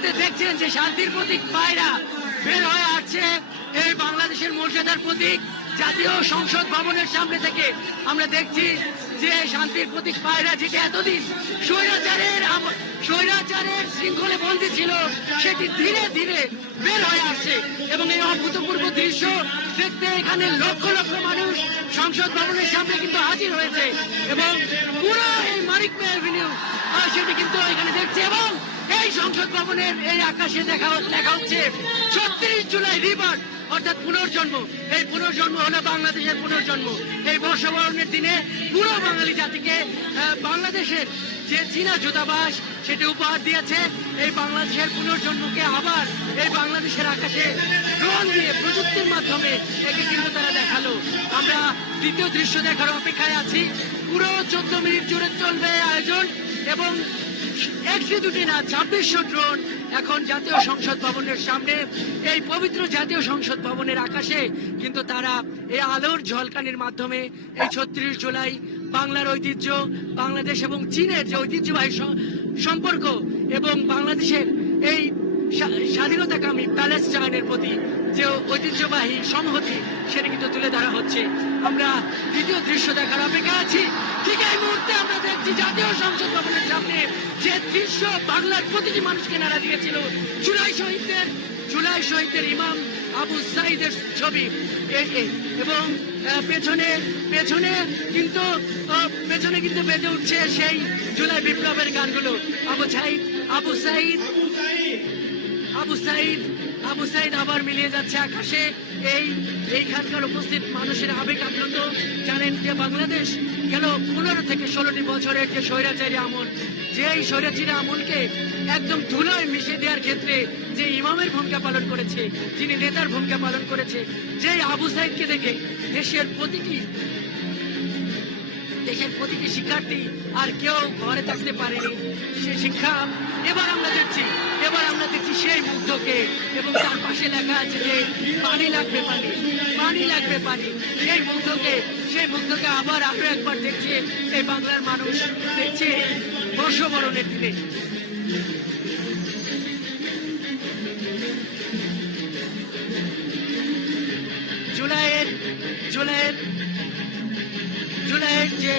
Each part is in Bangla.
মুহূর্তে দেখছেন যে শান্তির প্রতীক পায়রা বের হয়ে আসছে এই বাংলাদেশের মর্যাদার প্রতীক জাতীয় সংসদ ভবনের সামনে থেকে। আমরা দেখছি যে শান্তির প্রতীক পায়রা যেটা এতদিন স্বৈরাচারের স্বৈরাচারের শৃঙ্খলে বন্দী ছিল, সেটি ধীরে ধীরে বের হয়ে আসছে। এবং এই অভূতপূর্ব দৃশ্য দেখতে এখানে লক্ষ লক্ষ মানুষ সংসদ ভবনের সামনে কিন্তু হাজির হয়েছে। এবং পুরো এই মানিক অ্যাভিনিউ সেটি কিন্তু এখানে দেখছে। এবং এই সংসদ ভবনের এই আকাশে দেখা লেখা হচ্ছে। ছত্রিশ জুলাই রিবার অর্থাৎ পুনর্জন্ম। এই পুনর্জন্ম হলো বাংলাদেশের পুনর্জন্ম। এই বর্ষবরণের দিনে পুরো বাঙালি জাতিকে বাংলাদেশের যে চীনা দূতাবাস সেটি উপহার দিয়েছে। এই বাংলাদেশের পুনর্জন্মকে আবার এই বাংলাদেশের আকাশে ড্রোন দিয়ে প্রযুক্তির মাধ্যমে একে কিন্তু তারা দেখাল। আমরা দ্বিতীয় দৃশ্য দেখার অপেক্ষায় আছি। পুরো চোদ্দ মিনিট জুড়ে চলবে আয়োজন এবং একটি দুটি না, ছাব্বিশশো ড্রোন এখন জাতীয় সংসদ ভবনের সামনে। এই পবিত্র জাতীয় সংসদ ভবনের আকাশে কিন্তু তারা এই আলোর ঝলকানির মাধ্যমে এই ছত্রিশ জুলাই বাংলার ঐতিহ্য, বাংলাদেশ এবং চীনের যে ঐতিহ্যবাহী সম্পর্ক এবং বাংলাদেশের এই স্বাধীনতাকামী প্যালেস্টাইনের প্রতি যে ঐতিহ্যবাহী সংহতি, সেটা কিন্তু তুলে ধরা হচ্ছে। আমরা দ্বিতীয় দৃশ্য দেখার অপেক্ষা আছি। ঠিক এই মুহূর্তে আমরা দেখছি জাতীয় সংসদ ভবনের সামনে যে দৃশ্য বাংলার প্রতিটি মানুষকে নাড়া দিয়েছিল, জুলাই শহীদদের জুলাই শহীদদের ইমাম আবু সাইদের ছবি। এবং পেছনে পেছনে কিন্তু পেছনে কিন্তু বেজে উঠছে সেই জুলাই বিপ্লবের গানগুলো। আবু সাইদ আবু সাইদ আবু সাইদ আবু সাইদ আবার মিলিয়ে যাচ্ছে আকাশে। এই, এইখানকার উপস্থিত মানুষের আবেগ আপ্লুত। জানেন যে বাংলাদেশ গেল পনেরো থেকে ষোলোটি বছরের যে স্বৈরাচারী আমল। যে এই স্বৈরাচারী আমলকে একদম ধুলোয় মিশিয়ে দেওয়ার ক্ষেত্রে যে ইমামের ভূমিকা পালন করেছে, যিনি নেতার ভূমিকা পালন করেছে যে আবু সাইদকে দেখে দেশের প্রতিটি দেশের প্রতিটি শিক্ষার্থী আর কেউ ঘরে থাকতে পারেনি। সে শিক্ষা এবার আমরা দেখছি। এবার আমরা দেখছি সেই মুগ্ধকে এবং তার পাশে লেখা আছে যে পানি লাগবে পানি পানি লাগবে পানি। সেই মুগ্ধকে সেই মুগ্ধকে আবার আরও একবার দেখছে এই বাংলার মানুষ, দেখছে বর্ষবরণের দিনে। জুলাইয়ের জুলাইয়ের জুলাইয়ের যে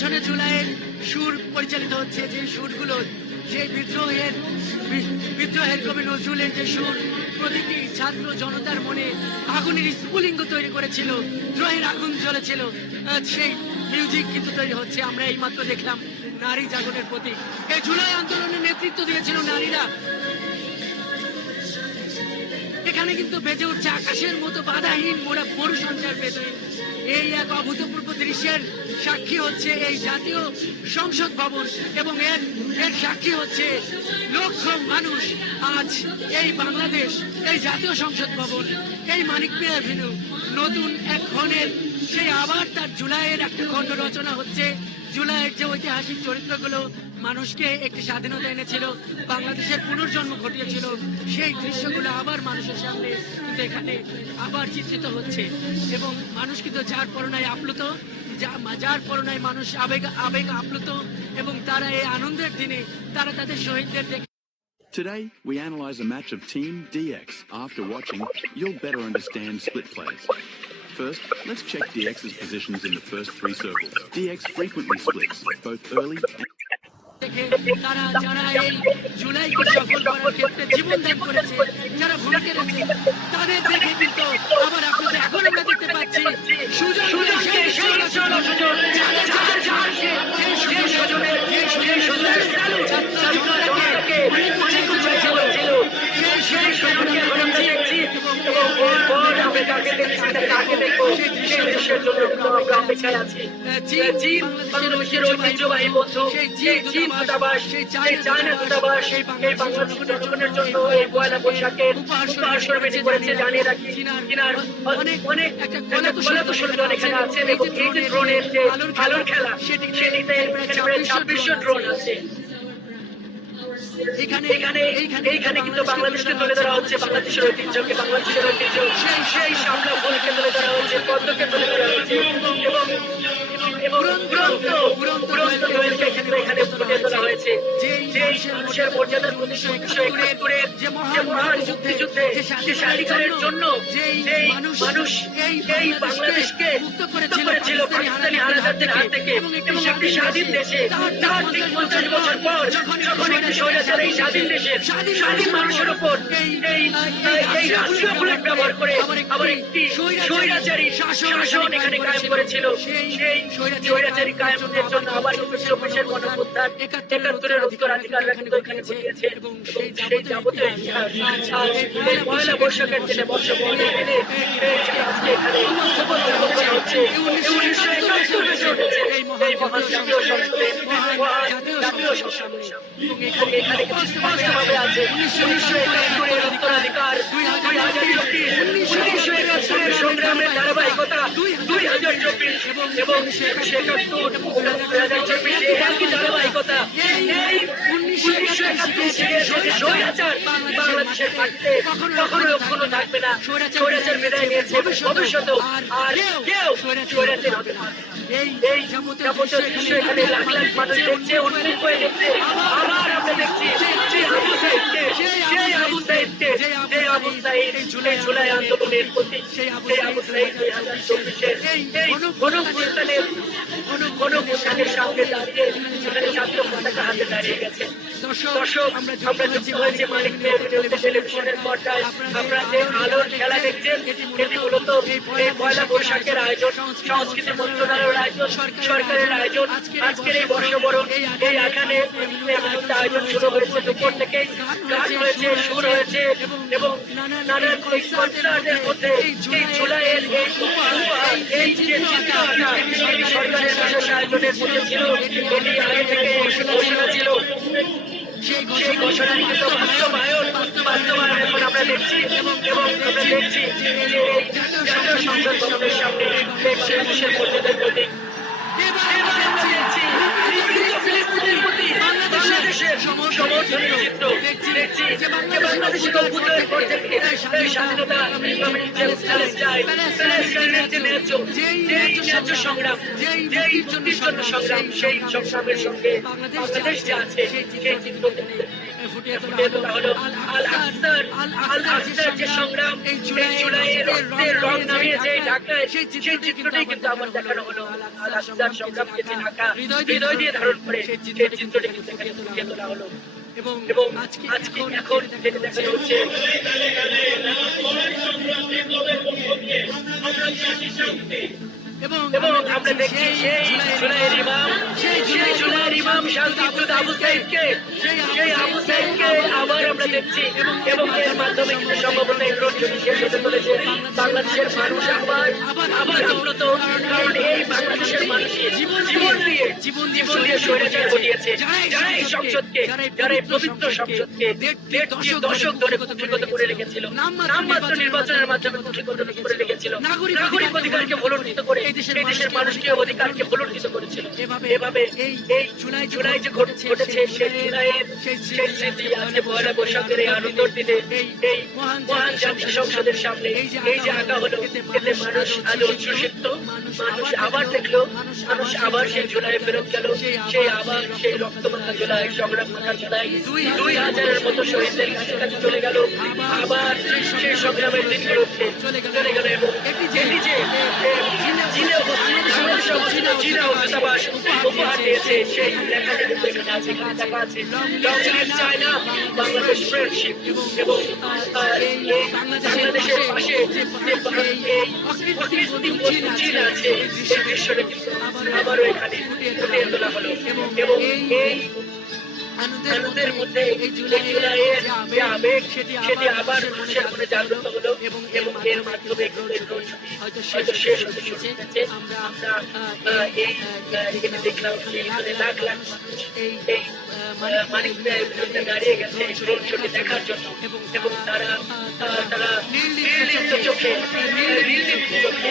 পেছনে জুলাইয়ের সুর পরিচালিত হচ্ছে, যে সুরগুলো সেই বিদ্রোহের বিদ্রোহের কবি নজরুলের যে সুর, প্রতিটি ছাত্র জনতার মনে আগুনের স্ফুলিঙ্গ তৈরি করেছিল, দ্রোহের আগুন জ্বলেছিল। সেই মিউজিক কিন্তু তৈরি হচ্ছে, আমরা এইমাত্র দেখলাম নারী জাগরণের প্রতীক। এই জুলাই আন্দোলনের নেতৃত্ব দিয়েছিল নারীরা। এখানে কিন্তু বেজে উঠছে আকাশের মতো বাধাহীন মোড়া মরু সঞ্চার বেদে এই এক অভূতপূর্ব দৃশ্যের সাক্ষী হচ্ছে এই জাতীয় সংসদ ভবন এবং এর এর সাক্ষী হচ্ছে লক্ষ মানুষ আজ এই বাংলাদেশ, এই জাতীয় সংসদ ভবন, এই মানিক পে অ্যাভিনিউ। নতুন এক ক্ষণের সেই আবার তার জুলাইয়ের একটা খণ্ড রচনা হচ্ছে জুলাইয়ের যে ঐতিহাসিক চরিত্রগুলো মানুষকে একটি স্বাধীনতা এনেছিল বাংলাদেশের পুনর্জন্ম ঘটিয়েছিল সেই দৃশ্যগুলো আবার মানুষের সামনে কিন্তু এখানে আবার চিত্রিত হচ্ছে এবং মানুষ কিন্তু যার করোনায় আপ্লুত যার করোনায় মানুষ আবেগ আবেগ আপ্লুত এবং তারা এই আনন্দের দিনে তারা তাদের শহীদদের দেখে Today, we analyse a match of Team DX. After watching, you'll better understand split plays. First, let's check DX's positions in the first three circles. DX frequently splits, both early and দেখে তারা যারা এই জুলাইকে সফল করার ক্ষেত্রে জীবন দান করেছে যারা ভূমিকা রেখেছে চীন বাংলাদেশের ঐতিহ্যবাহী বন্ধু সেই চীন দূতাবাস সেই চায়না দূতাবাস সেই বাংলাদেশ জনগণের জন্য এই পয়লা বৈশাখের উপহার স্বরূপে করেছে জানিয়ে রাখি কিনার অনেক অনেক একটা কলা কুশলীগণ এখানে আছেন এবং এই যে ড্রোনের যে আলোর খেলা সেটিতে প্রায় ছাব্বিশশো ড্রোন আছে। এখানে এইখানে কিন্তু বাংলাদেশকে তুলে ধরা হচ্ছে বাংলাদেশের ঐতিহ্যকে বাংলাদেশের ঐতিহ্য। সেই সেই সংগ্রামগুলোকে তুলে ধরা হচ্ছে পদ্মকে তুলে ধরা হচ্ছে। এবং এখানে তোলা হয়েছে যেই মানুষের মর্যাদার উনিশশো একাত্তরের যে মহান মুক্তিযুদ্ধে যে স্বাধিকারের জন্য যেই মানুষ এই বাংলাদেশকে মুক্ত করেছিল থেকে এবং একটি স্বাধীন দেশে তার ঠিক পঞ্চাশ বছর পর যখন একটি স্বৈরাচার এই স্বাধীন দেশের স্বাধীন মানুষের উপর এই এই এই রাষ্ট্রীয় বুলেট ব্যবহার করে আবার একটি স্বৈরাচারী শাসন এখানে কায়েম করেছিল। সেই স্বৈরাচারী কায়েমের জন্য আবার কিন্তু চব্বিশের গণপ্রত্যান একাত্তরের উত্তরাধিকাররা কিন্তু এখানে ঘটিয়েছে এবং সেই যাবতীয় ইতিহাস পয়লা বৈশাখের দিনে বর্ষবরণের দিনে আজকে এখানে হচ্ছে উনিশশো সংগ্রামের ধারাবাহিকতা দুই হাজার চব্বিশ এবং একাত্তর দুই হাজার চব্বিশ একই ধারাবাহিকতা এই উনিশশো একাত্তর থেকে যে স্বৈরাচার বাংলাদেশের মাটিতে কখনো কখনো থাকবে না। স্বৈরাচার বিদায় নিয়েছে। ভবিষ্যতেও আর কেউ স্বৈরাচার হতে না। এই যাবতীয় দৃশ্য এখানে লাখ লাখ মানুষ দেখছে উন্মুখ হয়ে দেখছে। আবার আমরা দেখছি সেই আবু সাইদকে সেই আবু সাইদকে সেই আবু সাইদ জুলাই জুলাই আন্দোলনের প্রতি সেই আবু সাইদ দুই হাজার চব্বিশের এই গণপ্রস্থানের গণপ্রস্থানের সামনে দাঁড়িয়ে সেখানে জাতীয় পতাকা হাতে দাঁড়িয়ে গেছে। দর্শক আমরা যুক্ত হয়েছে মানিক টেলিভিশনের পর্দায় আপনারা যে আলোর খেলা দেখছেন এটি মূলত এই পয়লা বৈশাখের আয়োজন সংস্কৃতি মন্ত্রণালয়ের আয়োজন সরকারের আয়োজন আজকের এই বর্ষবরণ এই আখানে আয়োজন শুরু হয়েছে দুপুর থেকে গান হয়েছে সুর হয়েছে এবং নানান এই কনসার্টের মধ্যে এই জুলাইয়ের এই যে চিত্র আঁকা এটি সরকারের আয়োজনের মধ্যে ছিল এটি আগে থেকে ছিল ন্যায্য যেই যেই মুক্তির সংগ্রাম সেই সংগ্রামের সঙ্গে বাংলাদেশ যে আছে সেই চিত্র ফুটিয়ে হলো আল আকসার আল আকসার যে সংগ্রাম এই জুলাইয়ের রক্তের রং ঢাকায় সেই চিত্রটাই কিন্তু আমার দেখানো হলো আল আকসার সংগ্রামকে যে ঢাকা হৃদয় দিয়ে ধারণ করে সেই চিত্রটি কিন্তু এখানে তোলা হলো। এবং আজকে এখন যেটা দেখানো হচ্ছে এবং এবং আমরা দেখছি সেই জুলাইয়ের ইমাম সেই জুলাইয়ের ইমাম শান্তিপুর আবু সাইদকে সেই আবু সাইদকে আবার আমরা দেখছি এবং এর মাধ্যমে কিন্তু সম্ভবত এই রঞ্জনী শেষ হতে চলেছে বাংলাদেশের মানুষ আবার আবার উন্নত কারণ এই জীবন জীবন দিয়ে স্বৈরাচার ঘটিয়েছে যারা এই সংসদকে যারা এই পবিত্র সংসদকে দেড়টি দশক ধরে কুক্ষিগত করে রেখেছিল নামমাত্র নির্বাচনের মাধ্যমে কুক্ষিগত করে রেখেছিল নাগরিক অধিকারকে ভুলণ্ঠিত করে এই দেশের মানুষকে অধিকারকে ভুলণ্ঠিত করেছিল। এভাবে এই এই জুলাই জুলাই যে ঘটেছে সেই জুলাইয়ের সেই স্মৃতি আজকে পয়লা বৈশাখের এই আনন্দের দিনে এই এই মহান জাতীয় সংসদের সামনে এই যে আঁকা হলো এতে মানুষ উচ্ছ্বসিত মানুষ আবার দেখল মানুষ আবার সেই জুলাই ফেরত গেল সেই আবার সেই রক্তমাখা জুলাই সংগ্রাম মাখা জুলাই দুই হাজারের মতো শহীদদের চলে গেল। আবার সেই সংগ্রামের দিন চলে গেল। এবং এটি যে চীনা দূতাবাস উপহার দিয়েছে সেই লেখাটি কিন্তু এখানে আছে এখানে লেখা আছে চায়না বাংলাদেশ ফ্রেন্ডশিপ এবং বাংলাদেশের পাশে যে এই চীন আছে এই দৃশ্যটা কিন্তু আবারও এখানে ফুটিয়ে তোলা হলো। এবং এই আনন্দের মধ্যে এই জুলাইয়ের যে আবেগ সেটি আবার মানুষের মনে জাগ্রত হলো এবং এবং এর মাধ্যমে হয়তো শেষ হতে শুরু আমরা এই এখানে দেখলাম এখানে লাখ লাখ এই এই আহ, মানিক ভাইয়ের বিরুদ্ধে দাঁড়িয়ে গেছে দেখার জন্য। এবং এবং তারা তারা নির্লিপ্ত চোখে নির্লিপ্ত চোখে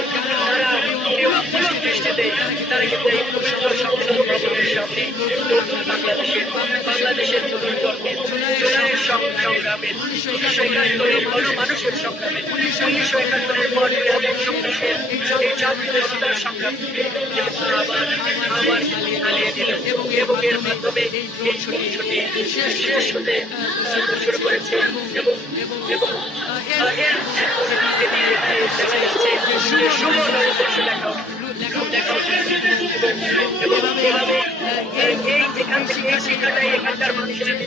তারা দৃষ্টিতে তারা কিন্তু এই সংসদ ভবনের সামনে নতুন বাংলাদেশের বাংলাদেশের সংগ্রামে উনিশশো একাত্তরের গণমানুষের সংগ্রামে উনিশশো একাত্তরের পর দুই হাজার চব্বিশের এই জাতীয় জনতার সংগ্রাম আবার দিল এবং এর মাধ্যমে এই ছুটি ছুটি শেষ হতে শুরু করেছে এবং এবং এর দেখা যাচ্ছে మనుషులని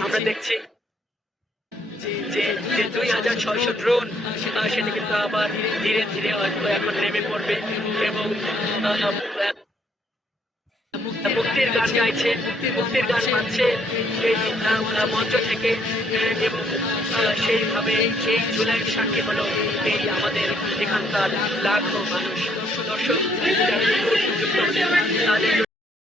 আমরা দেখছি যে যে দুই হাজার ছয়শো ড্রোন সেটা কিন্তু আবার ধীরে ধীরে হয়তো এখন নেমে পড়বে এবং মুক্তির গান গাইছে মুক্তির গান গাচ্ছে এই মঞ্চ থেকে এবং সেইভাবে এই জুলাই সাক্ষী হলো এই আমাদের এখানকার লাখো মানুষ। দর্শক তাদের